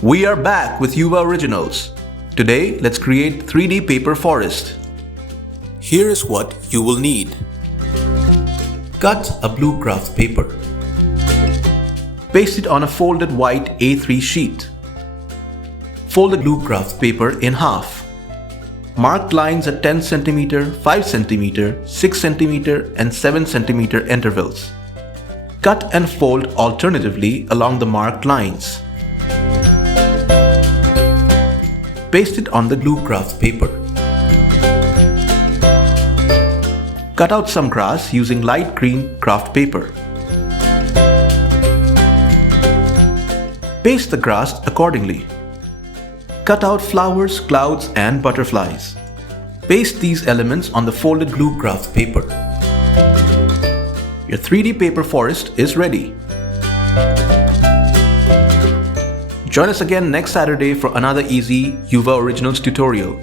We are back with Youva Originals. Today, let's create 3D paper forest. Here is what you will need. Cut a blue craft paper. Paste it on a folded white A3 sheet. Fold the blue craft paper in half. Mark lines at 10 cm, 5 cm, 6 cm and 7 cm intervals. Cut and fold alternatively along the marked lines. Paste it on the glue craft paper. Cut out some grass using light green craft paper. Paste the grass accordingly. Cut out flowers, clouds and butterflies. Paste these elements on the folded glue craft paper. Your 3D paper forest is ready. Join us again next Saturday for another easy Youva Originals tutorial.